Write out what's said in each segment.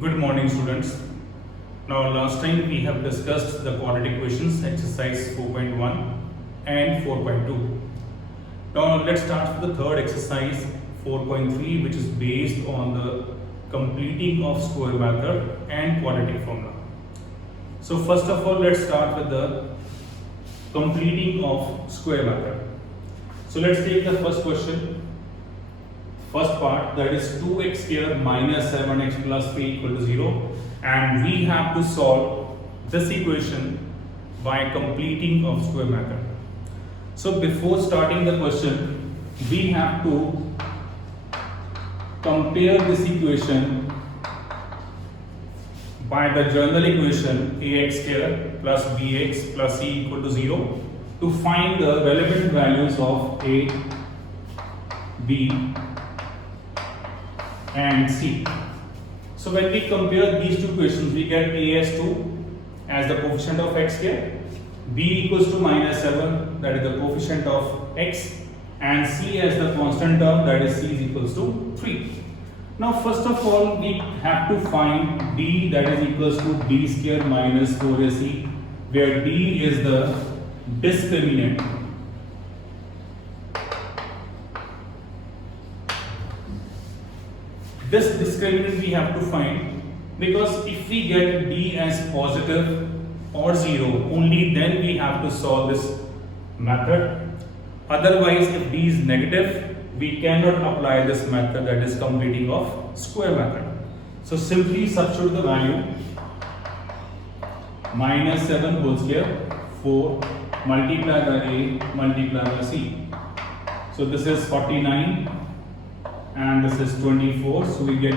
Good morning, students. Now, last time we have discussed the quadratic equations, exercise 4.1 and 4.2. Now, let's start with the third exercise, 4.3, which is based on the completing of square method and quadratic formula. So, first of all, let's start with the completing of square method. So, let's take the first question. First part, that is 2x square minus 7x plus 3 equal to 0, and we have to solve this equation by completing of square method. So before starting the question, we have to compare this equation by the general equation ax square plus bx plus c equal to 0 to find the relevant values of a, b and c. So when we compare these two equations, we get a as 2 as the coefficient of x square, b equals to minus 7, that is the coefficient of x, and c as the constant term, that is c is equals to 3. Now first of all, we have to find d, that is equals to d square minus 4ac, where d is the discriminant. This discriminant we have to find, because if we get d as positive or 0, only then we have to solve this method. Otherwise, if d is negative, we cannot apply this method, that is completing of square method. So simply substitute the value minus 7 whole square 4 multiplied by a multiplied by c. So this is 49 and this is 24, so we get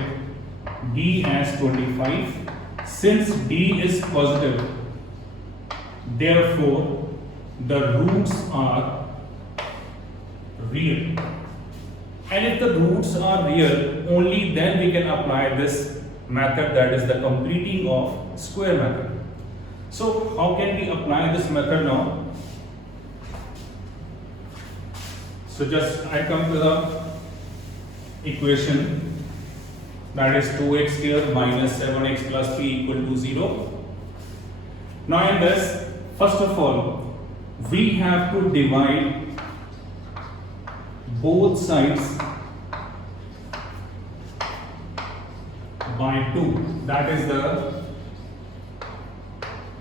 d as 25. Since d is positive, therefore the roots are real, and if the roots are real, only then we can apply this method, that is the completing of square method. So how can we apply this method now? So just I come to the equation, that is 2x square minus 7x plus 3 equal to 0. Now in this, first of all, we have to divide both sides by 2, that is the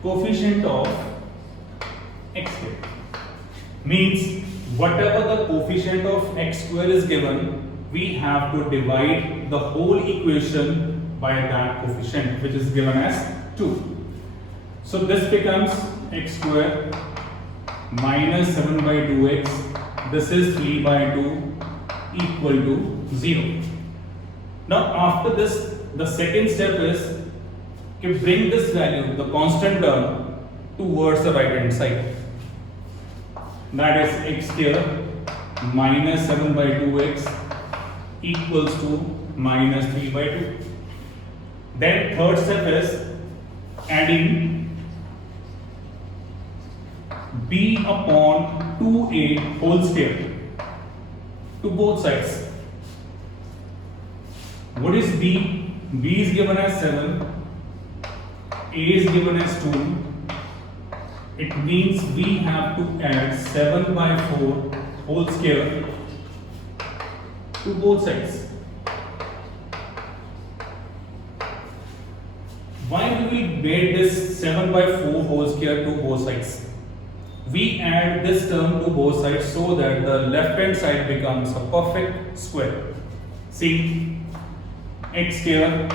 coefficient of x square. Means whatever the coefficient of x square is given, we have to divide the whole equation by that coefficient, which is given as 2. So this becomes x square minus 7 by 2x, this is 3 by 2 equal to 0. Now after this, the second step is to bring this value, the constant term, towards the right hand side. That is x square minus 7 by 2x equals to minus 3 by 2. Then third step is adding b upon 2a whole square to both sides. What is b? b is given as 7, a is given as 2. It means we have to add 7 by 4 whole square to both sides. Why do we made this 7 by 4 whole square to both sides? We add this term to both sides so that the left hand side becomes a perfect square. See, x square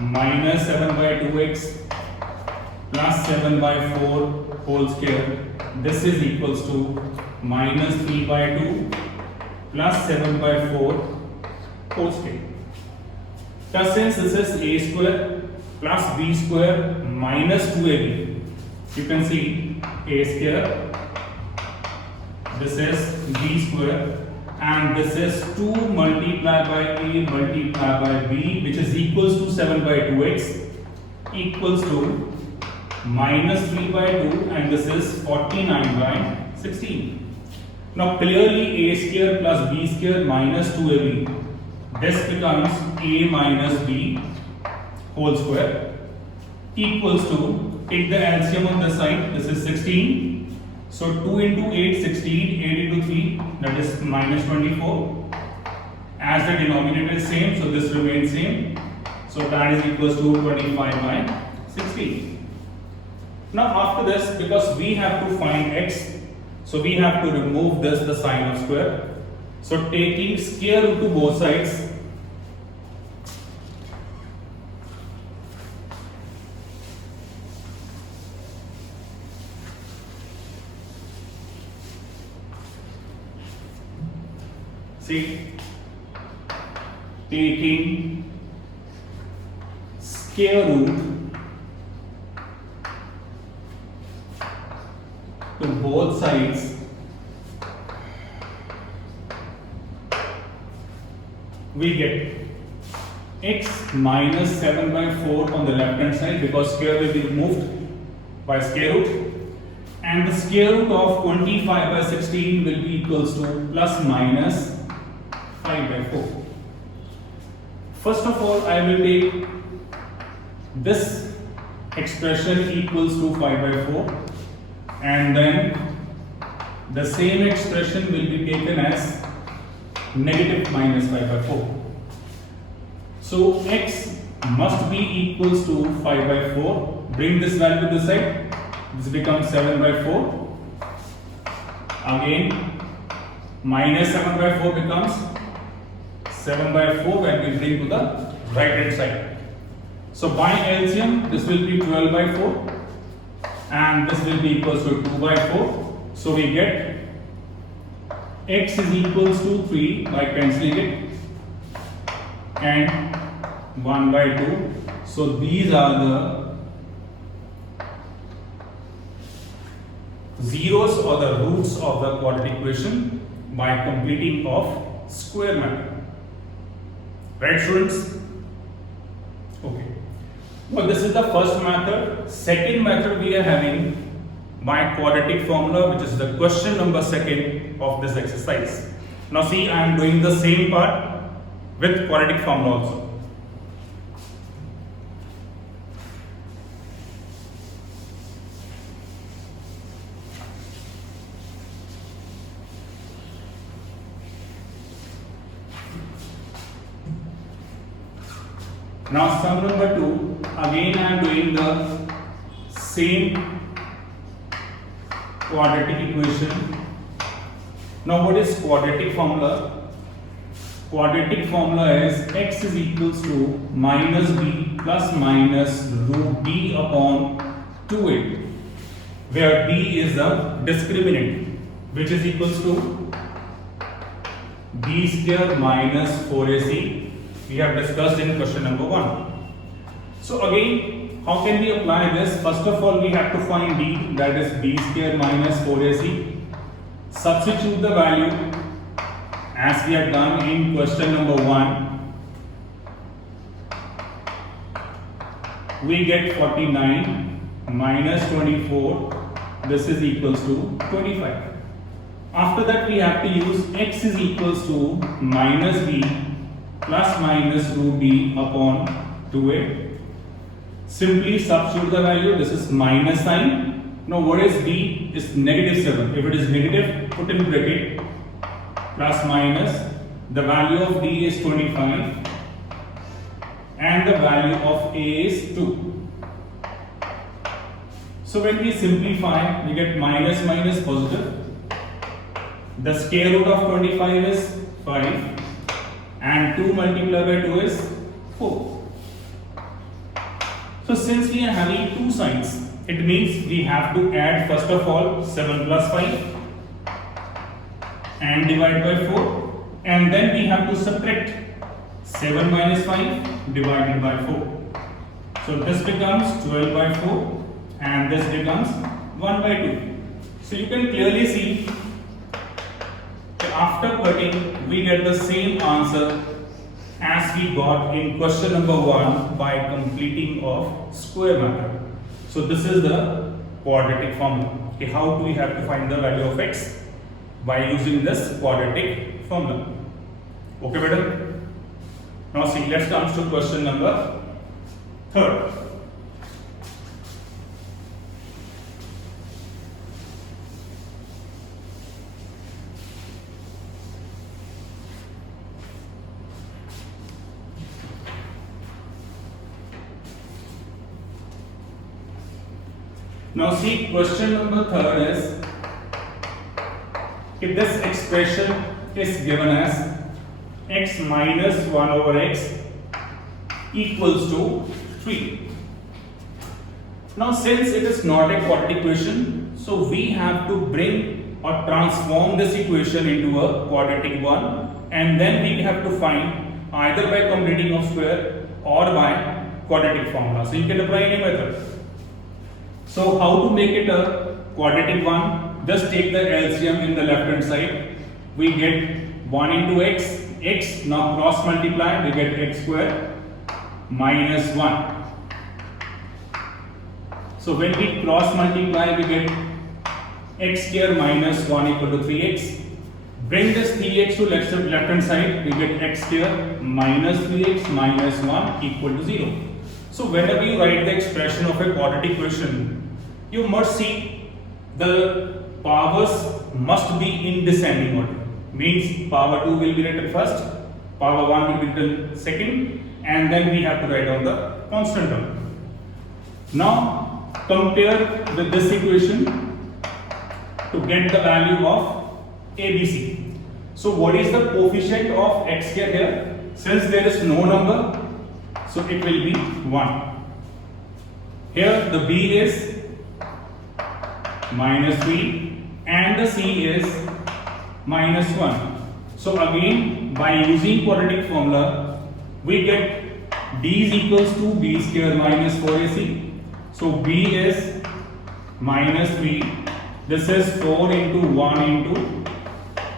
minus 7 by 2x plus 7 by 4 whole square, this is equals to minus 3 by 2 plus 7 by 4 whole square. Thus since this is a square plus b square minus 2ab, you can see a square, this is b square, and this is 2 multiplied by a multiplied by b, which is equals to 7 by 2x equals to minus 3 by 2, and this is 49 by 16. Now clearly a square plus b square minus 2ab, this becomes a minus b whole square equals to, take the LCM on this side, this is 16. So 2 into 8, 16, 8 into 3, that is minus 24. As the denominator is same, so this remains same. So that is equals to 25 by 16. Now after this, because we have to find x, so we have to remove this, the sign of square. So taking square root to both sides, see, taking square root to both sides, we get x minus 7 by 4 on the left hand side, because square will be removed by square root, and the square root of 25 by 16 will be equals to plus minus 5 by 4. First of all, I will take this expression equals to 5 by 4, and then the same expression will be taken as negative minus 5 by 4. So x must be equals to 5 by 4. Bring this value to the side. This becomes 7 by 4. Again, minus 7 by 4 becomes 7 by 4 when we bring to the right hand side. So by LCM, this will be 12 by 4. And this will be equals to 2 by 4. So we get x is equals to 3 by cancelling it, and 1 by 2. So these are the zeros or the roots of the quadratic equation by completing of square method. Right, students? Okay. Well, this is the first method. Second method we are having by quadratic formula, which is the question number 2 of this exercise. Now see, I am doing the same part with quadratic formula also. Now sum number 2, again I am doing the same quadratic equation. Now what is quadratic formula? Quadratic formula is x is equals to minus b plus minus root b upon 2a, where b is the discriminant, which is equals to b square minus 4ac. We have discussed in question number 1. So again, how can we apply this? First of all, we have to find b, that is b square minus 4ac. Substitute the value as we have done in question number 1. We get 49 minus 24. This is equals to 25. After that, we have to use x is equals to minus b plus minus root b upon 2a. Simply substitute the value. This is minus sign. Now what is b? Is negative 7. If it is negative, put in bracket plus minus. The value of b is 25 and the value of a is 2. So when we simplify, we get minus minus positive. The square root of 25 is 5. And 2 multiplied by 2 is 4. So since we are having two signs, it means we have to add first of all 7 plus 5 and divide by 4, and then we have to subtract 7 minus 5 divided by 4. So this becomes 12 by 4 and this becomes 1 by 2. So you can clearly see after cutting, we get the same answer as we got in question number 1 by completing of square method. So this is the quadratic formula. Okay, how do we have to find the value of x? By using this quadratic formula. Okay, better. Now see, let's come to question number third. Now see, question number third is, if this expression is given as x minus 1 over x equals to 3. Now since it is not a quadratic equation, so we have to bring or transform this equation into a quadratic one, and then we have to find either by completing of square or by quadratic formula. So you can apply any method. So how to make it a quadratic one? Just take the LCM in the left hand side. We get 1 into x, now cross multiply, we get x square minus 1. So when we cross multiply, we get x square minus 1 equal to 3x. Bring this 3x to left hand side, we get x square minus 3x minus 1 equal to 0. So whenever you write the expression of a quadratic equation, you must see the powers must be in descending order. Means power 2 will be written first, power 1 will be written second, and then we have to write down the constant term. Now compare with this equation to get the value of ABC. So what is the coefficient of x square here? Since there is no number, so it will be 1. Here the B is minus 3 and the C is minus 1. So again, by using quadratic formula, we get D is equals to B square minus 4AC. So B is minus 3. This is 4 into 1 into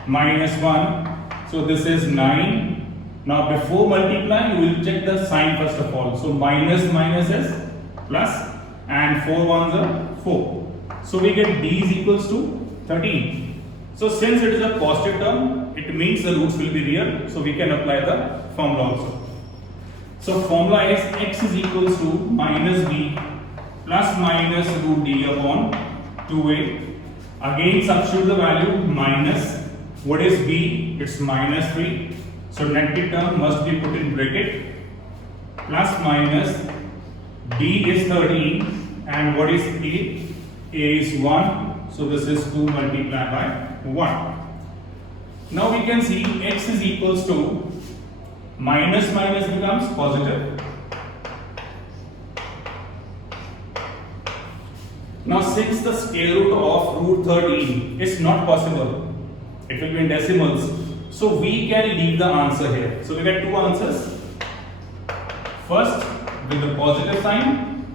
minus 1. So this is 9. Now before multiplying, you will check the sign first of all. So minus minus is plus, and 4 ones are 4. So we get D is equals to 13. So since it is a positive term, it means the roots will be real. So we can apply the formula also. So formula is x is equals to minus b plus minus root d upon 2a. Again substitute the value minus. What is b? It's minus 3. So negative term must be put in bracket. Plus minus d is 13, and what is a? A is 1, so this is 2 multiplied by 1. Now we can see x is equals to minus minus becomes positive. Now since the square root of root 13 is not possible, it will be in decimals, so we can leave the answer here. So we get two answers. First with the positive sign,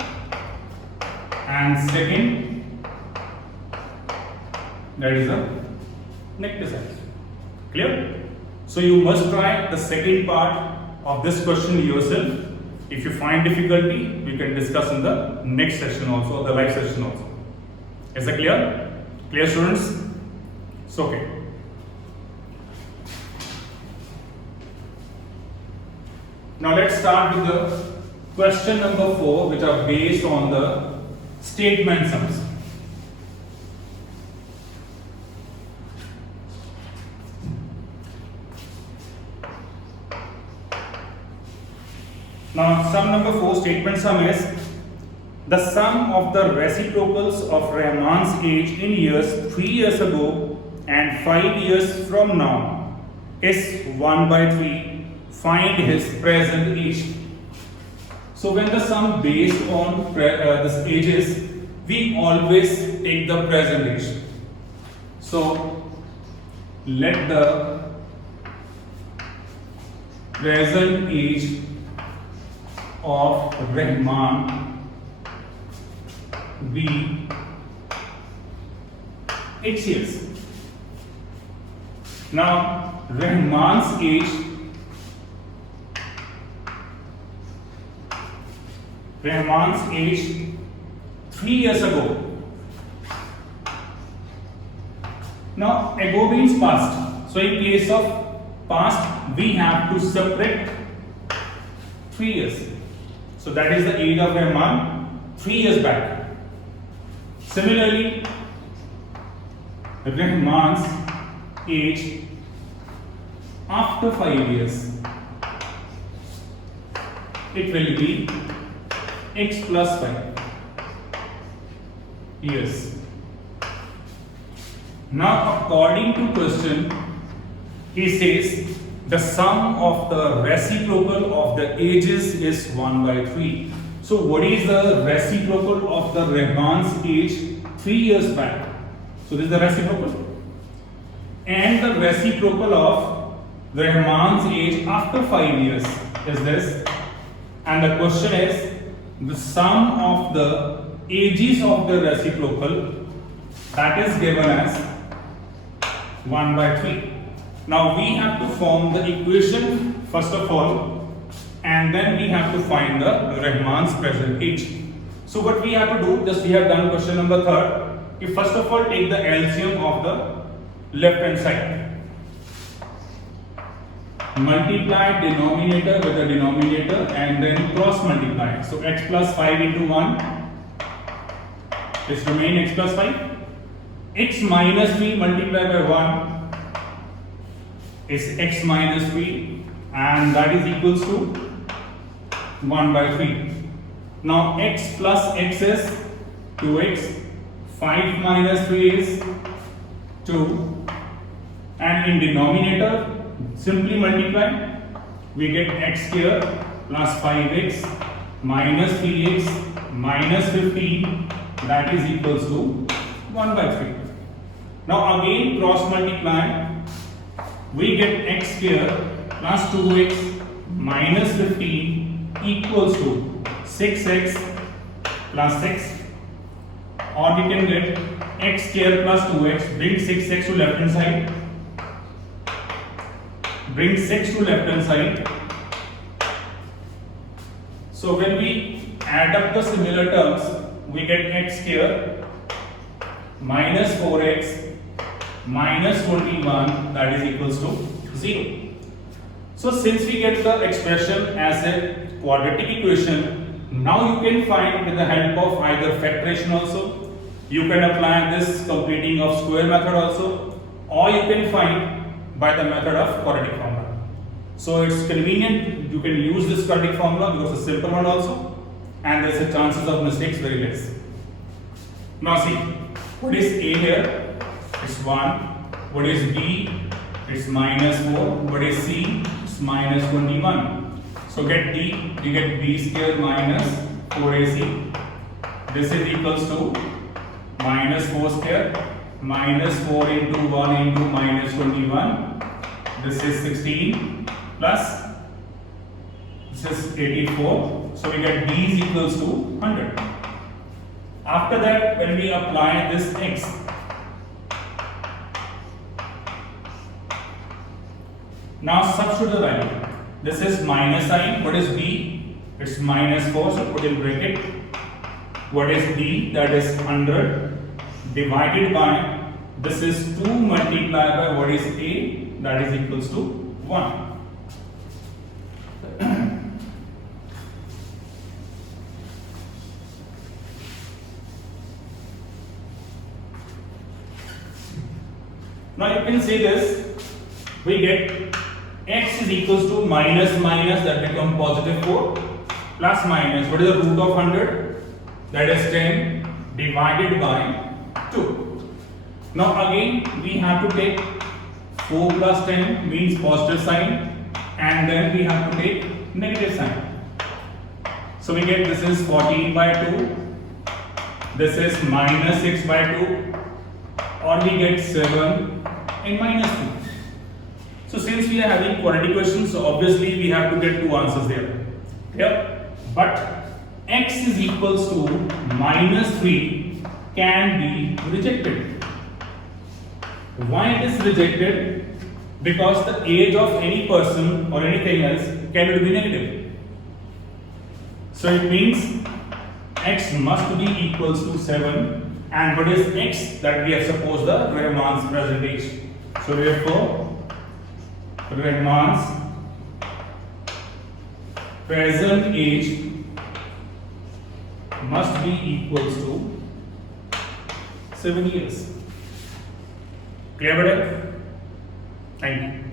and second that is a negative sign. Clear? So you must try the second part of this question yourself. If you find difficulty, we can discuss in the next session also, the live session also. Is that clear? Clear, students? It's okay. Now let's start with the question number 4, which are based on the statement sums. Now sum number 4, statement sum is the sum of the reciprocals of Rahman's age in years 3 years ago and 5 years from now is 1 by 3. Find his present age. So when the sum based on this ages, we always take the present age. So let the present age of Rahman be 8 years. Now Rahman's age, 3 years ago. Now ago means past. So in case of past, we have to separate 3 years. So that is the age of Rahman 3 years back. Similarly, Rahman's age after 5 years, it will be x plus 5 years. Now according to question, he says the sum of the reciprocal of the ages is 1 by 3. So what is the reciprocal of the Rahman's age 3 years back? So this is the reciprocal. And the reciprocal of Rahman's age after 5 years is this. And the question is the sum of the ages of the reciprocal, that is given as 1 by 3. Now we have to form the equation first of all, and then we have to find the Rahman's present age. So what we have to do, just we have done question number 3rd. You first of all take the LCM of the left hand side. Multiply denominator with the denominator and then cross multiply. So x plus 5 into 1 is remain x plus 5. X minus 3 multiplied by 1 is x minus 3, and that is equals to 1 by 3. Now x plus x is 2x, 5 minus 3 is 2, and in denominator simply multiply, we get x here plus 5x minus 3x minus 15, that is equals to 1 by 3. Now again cross multiply, we get x here plus 2x minus 15 equals to 6x plus 6, or we can get x square plus 2x, bring 6x to left hand side, bring 6 to left hand side. So when we add up the similar terms, we get x square minus 4x minus 21, that is equals to 0. So since we get the expression as a quadratic equation, now you can find with the help of either factorization also, you can apply this completing of square method also, or you can find by the method of quadratic formula. So it's convenient, you can use this quadratic formula because it's a simple one also, and there's a chances of mistakes very less. Now see, what is A here? It's 1. What is B? It's minus 4. What is C? It's minus 21. So get D, you get B square minus 4AC. This is equals to minus 4 square minus 4 into 1 into minus 21. This is 16 plus this is 84. So we get D is equals to 100. After that, when we apply this x, now substitute the value. This is minus sign. What is B? It's minus 4. So put in bracket. What is D? That is 100 divided by, this is 2 multiplied by what is A? That is equals to 1. Now you can see this. We get x is equals to minus minus, that become positive 4, plus minus, what is the root of 100? That is 10 divided by 2. Now again we have to take 4 plus 10 means positive sign, and then we have to take negative sign. So we get this is 14 by 2, this is minus 6 by 2, or we get 7 and minus 2. So since we are having quadratic questions, so obviously we have to get two answers there. Yeah? But x is equals to minus 3 can be rejected. Why it is rejected? Because the age of any person or anything else cannot be negative. So it means x must be equals to 7, and what is x? That we have supposed the Rahman's present age. So therefore Rahman's present age must be equals to 7 years. Clear, बेटा? Thank you.